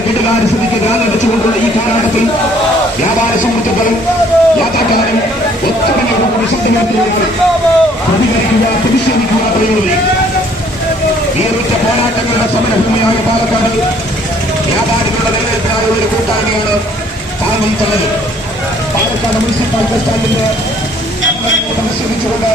കെട്ടുകാര സ്ഥിതിക്ക് ഗ്രാമടിച്ചുകൊണ്ടുള്ള ഈ പോരാട്ടത്തിൽ വ്യാപാര സുഹൃത്തുക്കളും യാത്രക്കാരും ഒത്തുടങ്ങിയോടുകൂടി ശബ്ദമെടുക്കുകയാണ് പ്രതികരിക്കുക പ്രതിഷേധിക്കുക പറയുന്നത് നേരിട്ട പോരാട്ടങ്ങളുടെ സമരഭൂമിയായ പാലക്കാട് വ്യാപാരികളുടെ നിലനിൽപ്പിനായുള്ള ഒരു കൂട്ടായ്മയാണ് തണൽ പാലക്കാട് മുനിസിപ്പൽ ബസ് സ്റ്റാൻഡിന്റെ പരിശീലിച്ചുകൊണ്ട്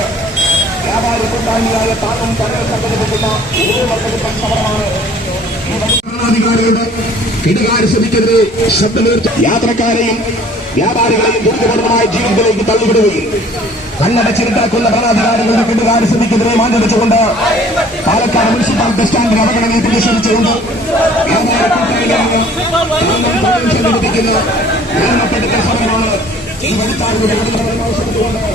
യാത്രക്കാരെയും വ്യാപാരികളെയും ദുരിതപൂർണമായ ജീവിതത്തിലേക്ക് തള്ളിവിടുകയും കണ്ണടച്ചിരുട്ടാക്കുന്ന ഭരണാധികാരികളുടെ കിടകാര്യ ശ്രമിക്കെതിരെ മാറ്റിവെച്ചുകൊണ്ട് പാലക്കാട് മുനിസിപ്പൽ ബസ് സ്റ്റാൻഡിൽ അവഗണനയെ പ്രതിഷേധിച്ചുകൊണ്ട് ഈ ആവശ്യപ്പെട്ടുകൊണ്ട്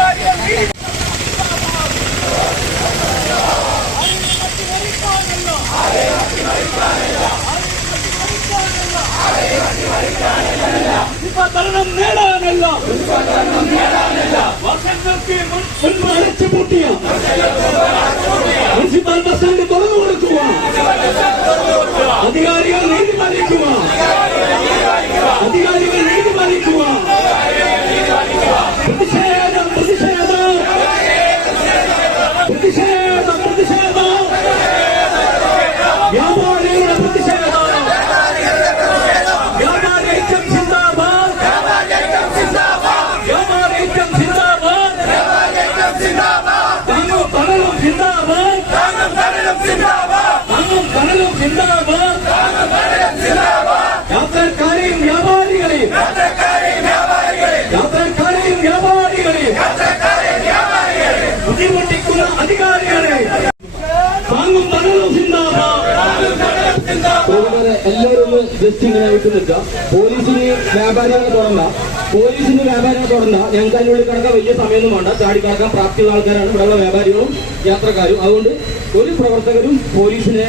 முன்பு அழைச்சு ജസ്റ്റ് ഇങ്ങനെ നിൽക്കുക പോലീസിന് വ്യാപാരികളെ തുടണ്ട. പോലീസിന് വ്യാപാരികളെ തുടണ്ട. ഞങ്ങൾക്ക് അതിനുള്ളിൽ കിടക്കാൻ വലിയ സമയമൊന്നും വേണ്ട. ചാടി കിടക്കാൻ പ്രാപ്തിയുള്ള ആൾക്കാരാണ് ഇവിടെയുള്ള വ്യാപാരികളും യാത്രക്കാരും. അതുകൊണ്ട് ഒരു പ്രവർത്തകരും പോലീസിനെ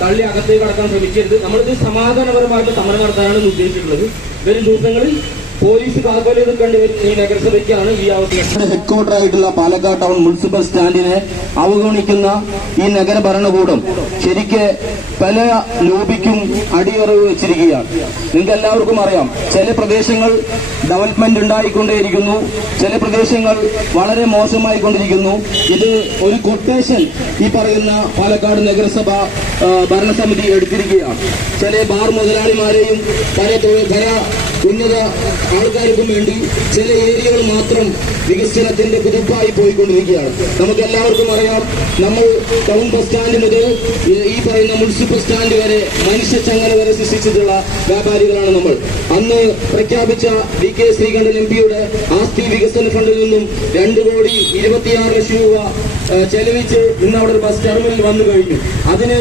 തള്ളി അകത്തേക്ക് കടക്കാൻ ശ്രമിക്കരുത്. നമ്മളിത് സമാധാനപരമായിട്ട് സമരം നടത്താനാണ് ഉദ്ദേശിച്ചിട്ടുള്ളത്. വരും ദിവസങ്ങളിൽ പോലീസ് താക്കോൽ നിൽക്കേണ്ടി ഈ നഗരസഭയ്ക്കാണ് ഈ അവസ്ഥ ഹെഡ്ക്വാർട്ടർ ആയിട്ടുള്ള പാലക്കാട് ടൗൺ മുനിസിപ്പൽ സ്റ്റാൻഡിനെ അവഗണിക്കുന്ന ഈ നഗര ഭരണകൂടം ശരിക്ക് പല ലോബിക്കും അടിയറവ് വെച്ചിരിക്കുകയാണ്. നിങ്ങൾക്ക് എല്ലാവർക്കും അറിയാം ചില പ്രദേശങ്ങൾ ഡെവലപ്മെന്റ് ഉണ്ടായിക്കൊണ്ടേയിരിക്കുന്നു ചില പ്രദേശങ്ങൾ വളരെ മോശമായിക്കൊണ്ടിരിക്കുന്നു. ഇത് ഒരു കൊട്ടേഷൻ ഈ പറയുന്ന പാലക്കാട് നഗരസഭ ഭരണസമിതി എടുത്തിരിക്കുകയാണ്. ചില ബാർ മുതലാളിമാരെയും പല പല ഉന്നത ആൾക്കാർക്കും വേണ്ടി ചില ഏരിയകൾ മാത്രം വികസനത്തിന്റെ കുതിപ്പായി പോയിക്കൊണ്ടിരിക്കുകയാണ്. നമുക്ക് എല്ലാവർക്കും അറിയാം നമ്മൾ ടൗൺ ബസ് സ്റ്റാൻഡ് മുതൽ പറയുന്ന മുനിസിപ്പൽ സ്റ്റാൻഡ് വരെ മനുഷ്യ ചങ്ങല വരെ സൃഷ്ടിച്ചിട്ടുള്ള വ്യാപാരികളാണ് നമ്മൾ. അന്ന് പ്രഖ്യാപിച്ച വി കെ ശ്രീകണ്ഠൻ എം പിയുടെ ആസ്തി വികസന ഫണ്ടിൽ നിന്നും രണ്ട് കോടി ഇരുപത്തിയാറ് ലക്ഷം രൂപ ചെലവിച്ച് ഇന്ന് അവിടെ ഒരു ബസ് ടെർമിനൽ വന്നു കഴിഞ്ഞു. അതിന്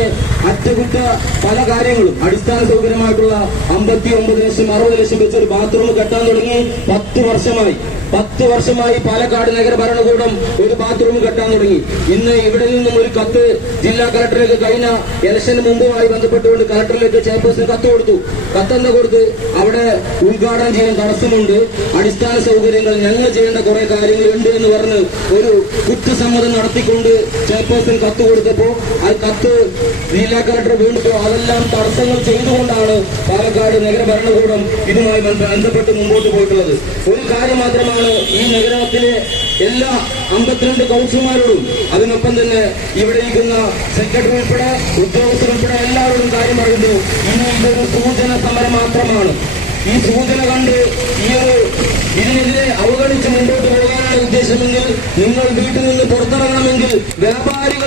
അറ്റകുറ്റ പല കാര്യങ്ങളും അടിസ്ഥാന സൗകര്യമായിട്ടുള്ള അമ്പത്തി ഒമ്പത് ലക്ഷം അറുപത് ലക്ഷം വെച്ച് ഒരു ബാത്റൂം കെട്ടാൻ തുടങ്ങി പത്ത് വർഷമായി. പത്ത് വർഷമായി പാലക്കാട് നഗര ഭരണകൂടം ഒരു ബാത്റൂം കെട്ടാൻ തുടങ്ങി. ഇന്ന് ഇവിടെ നിന്നും ഒരു കത്ത് ജില്ലാ കളക്ടറിലേക്ക് കഴിഞ്ഞ ഇലക്ഷന് മുമ്പുമായി ബന്ധപ്പെട്ടുകൊണ്ട് കളക്ടറിലേക്ക് ചെയർപേഴ്സൺ കത്ത് കൊടുത്തു. കത്തെന്താ കൊടുത്ത്? അവിടെ ഉദ്ഘാടനം ചെയ്യാൻ തടസ്സമുണ്ട്. അടിസ്ഥാന സൗകര്യങ്ങൾ ഞങ്ങൾ ചെയ്യേണ്ട കുറെ കാര്യങ്ങളുണ്ട് എന്ന് പറഞ്ഞ് ഒരു കുറ്റസമ്മതം നടത്തിക്കൊണ്ട് ചെയർപേഴ്സൺ കത്ത് കൊടുത്തപ്പോൾ ആ കത്ത് ജില്ലാ വീണ്ടും അതെല്ലാം തടസ്സങ്ങൾ ചെയ്തുകൊണ്ടാണ് പാലക്കാട് നഗര ഭരണകൂടം ഇതുമായി ബന്ധ- ബന്ധപ്പെട്ട് മുമ്പോട്ട് പോയിട്ടുള്ളത്. ഒരു കാര്യം മാത്രമാണ് ഈ നഗരത്തിലെ എല്ലാ അമ്പത്തിരണ്ട് കൗൺസിലർമാരോടും അതിനൊപ്പം തന്നെ ഇവിടെ ഇരിക്കുന്ന സെക്രട്ടറി ഉൾപ്പെടെ ഉദ്യോഗസ്ഥർ ഉൾപ്പെടെ എല്ലാവരോടും കാര്യം പറയുന്നു. ഇനി ഇതൊരു സൂചന സമരം മാത്രമാണ്. ഈ സൂചന കണ്ട് ഈ ഒരു ഇതിനെതിരെ അവഗണിച്ച് മുമ്പോട്ട് പോകാനാണ് ഉദ്ദേശമെങ്കിൽ നിങ്ങൾ വീട്ടിൽ നിന്ന് പുറത്തിറങ്ങണമെങ്കിൽ വരും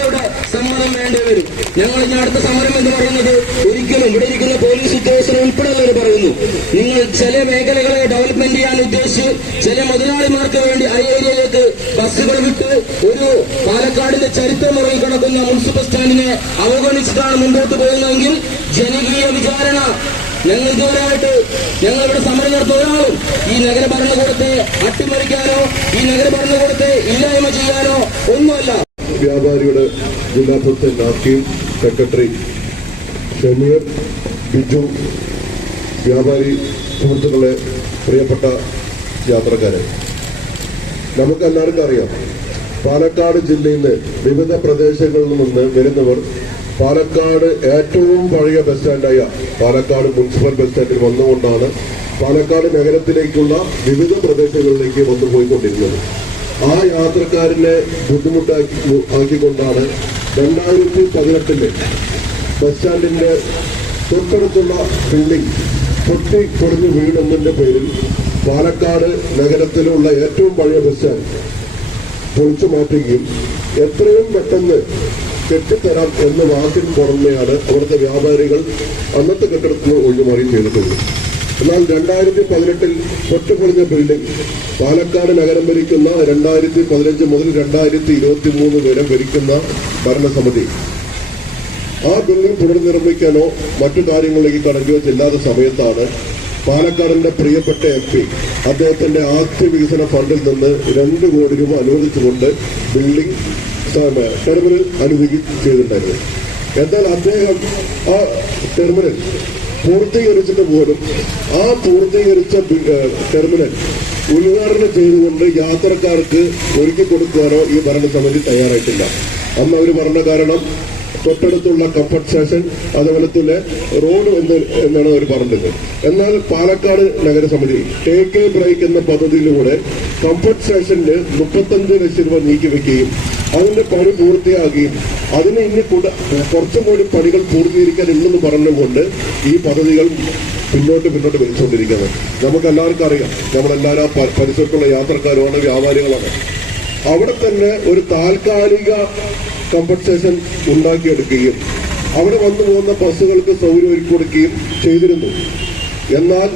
ഞങ്ങൾ ഇനി അടുത്ത സമരം എന്ന് പറയുന്നത് ഒരിക്കലും ഇവിടെ ഇരിക്കുന്ന പോലീസ് ഉദ്യോഗസ്ഥർ ഉൾപ്പെടെയുള്ളവർ പറയുന്നു. നിങ്ങൾ ചില മേഖലകളെ ഡെവലപ്മെന്റ് ചെയ്യാൻ ഉദ്ദേശിച്ച് ചില മുതലാളിമാർക്ക് വേണ്ടി ആ ഏരിയയിലേക്ക് ബസ്സുകൾ വിട്ട് ഒരു പാലക്കാടിന്റെ ചരിത്രം മുറിയിൽ കിടക്കുന്ന മുനിസിപ്പൽ സ്റ്റാൻഡിനെ അവഗണിച്ചിട്ടാണ് മുമ്പോട്ട് പോകുന്നതെങ്കിൽ ജനകീയ വിചാരണ ഞങ്ങൾ ഇതുവരെയായിട്ട് ഞങ്ങൾ ഇവിടെ സമരം നടത്തുന്ന ഒരാളും ഈ നഗരഭരണകൂടത്തെ അട്ടിമറിക്കാനോ ഈ നഗരഭരണകൂടത്തെ ഇല്ലായ്മ ചെയ്യാനോ ഒന്നുമല്ല. വ്യാപാരിയുടെ ജില്ലാ പ്രസിഡന്റ് ആക്കിം സെക്രട്ടറി ഷമീർ ബിജു വ്യാപാരി സുഹൃത്തുക്കളെ പ്രിയപ്പെട്ട യാത്രക്കാരെ. നമുക്ക് എല്ലാവർക്കും അറിയാം പാലക്കാട് ജില്ലയിൽ നിന്ന് വിവിധ പ്രദേശങ്ങളിൽ നിന്ന് വരുന്നവർ പാലക്കാട് ഏറ്റവും പഴയ ബസ് സ്റ്റാൻഡായ പാലക്കാട് മുനിസിപ്പൽ ബസ് സ്റ്റാൻഡിൽ വന്നുകൊണ്ടാണ് പാലക്കാട് നഗരത്തിലേക്കുള്ള വിവിധ പ്രദേശങ്ങളിലേക്ക് വന്നു പോയിക്കൊണ്ടിരുന്നത് ആ യാത്രക്കാരനെ ബുദ്ധിമുട്ടാക്കി ആക്കിക്കൊണ്ടാണ് രണ്ടായിരത്തി പതിനെട്ടിലെ ബസ് സ്റ്റാൻഡിന്റെ തൊട്ടടുത്തുള്ള ബിൽഡിംഗ് പൊട്ടി പൊടിഞ്ഞ് വീണെന്നതിന്റെ പേരിൽ പാലക്കാട് നഗരത്തിലുള്ള ഏറ്റവും പഴയ ബസ് സ്റ്റാൻഡ് പൊളിച്ചു മാറ്റുകയും എത്രയും പെട്ടെന്ന് കെട്ടിത്തരാം എന്ന വാക്കിന് പുറമെയാണ് അവിടുത്തെ വ്യാപാരികൾ അന്നത്തെ കെട്ടിടത്തിൽ നിന്ന് ഒഴിഞ്ഞുമാറി ചെയ്തിട്ടുള്ളത്. എന്നാൽ രണ്ടായിരത്തി പതിനെട്ടിൽ ഒറ്റപ്പൊളിഞ്ഞ ബിൽഡിംഗ് പാലക്കാട് നഗരം ഭരിക്കുന്ന രണ്ടായിരത്തി പതിനഞ്ച് മുതൽ രണ്ടായിരത്തി ഇരുപത്തി മൂന്ന് വരെ ഭരിക്കുന്ന ഭരണസമിതി. ആ ബിൽഡിംഗ് പുനർനിർമ്മിക്കാനോ മറ്റു കാര്യങ്ങളിലേക്ക് കടക്കുകയോ ചെല്ലാത്ത സമയത്താണ് പാലക്കാടിന്റെ പ്രിയപ്പെട്ട എം പി അദ്ദേഹത്തിന്റെ ആസ്തി വികസന ഫണ്ടിൽ നിന്ന് രണ്ട് കോടി രൂപ അനുവദിച്ചുകൊണ്ട് ബിൽഡിംഗ് ടെർമിനൽ അനുവദിക്കുക ചെയ്തിട്ടുണ്ടായിരുന്നു എന്നാൽ അദ്ദേഹം ആ ടെർമിനൽ പൂർത്തീകരിച്ചിട്ട് പോലും ആ പൂർത്തീകരിച്ച ടെർമിനൽ ഉദ്ഘാടനം ചെയ്തുകൊണ്ട് യാത്രക്കാർക്ക് ഒരുക്കി കൊടുക്കുവാനോ ഈ ഭരണസമിതി തയ്യാറായിട്ടില്ല. അന്ന് അവർ പറഞ്ഞ കാരണം തൊട്ടടുത്തുള്ള കംഫർട്ട് സ്റ്റേഷൻ അതുപോലെ തന്നെ റോഡ് എന്ന് എന്നാണ് അവർ പറഞ്ഞത്. എന്നാൽ പാലക്കാട് നഗരസമിതി ടേക്ക് എ ബ്രേക്ക് എന്ന പദ്ധതിയിലൂടെ കംഫർട്ട് സ്റ്റേഷനിൽ മുപ്പത്തഞ്ച് ലക്ഷം രൂപ നീക്കി വെക്കുകയും അതിന്റെ പണി പൂർത്തിയാകുകയും അതിന് ഇനി കുറച്ചും കൂടി പണികൾ പൂർത്തീകരിക്കാനുണ്ടെന്ന് പറഞ്ഞുകൊണ്ട് ഈ പദ്ധതികൾ പിന്നോട്ട് പിന്നോട്ട് വലിച്ചുകൊണ്ടിരിക്കുന്നത്. നമുക്ക് എല്ലാവർക്കും അറിയാം നമ്മളെല്ലാവരും പരിസരത്തുള്ള യാത്രക്കാരുമാണ് വ്യാപാരികളാണ്. അവിടെ തന്നെ ഒരു താൽക്കാലിക കമ്പൻസേഷൻ ഉണ്ടാക്കിയെടുക്കുകയും അവിടെ വന്നു പോകുന്ന ബസ്സുകൾക്ക് സൗകര്യം ഒരുക്കി കൊടുക്കുകയും ചെയ്തിരുന്നു. എന്നാൽ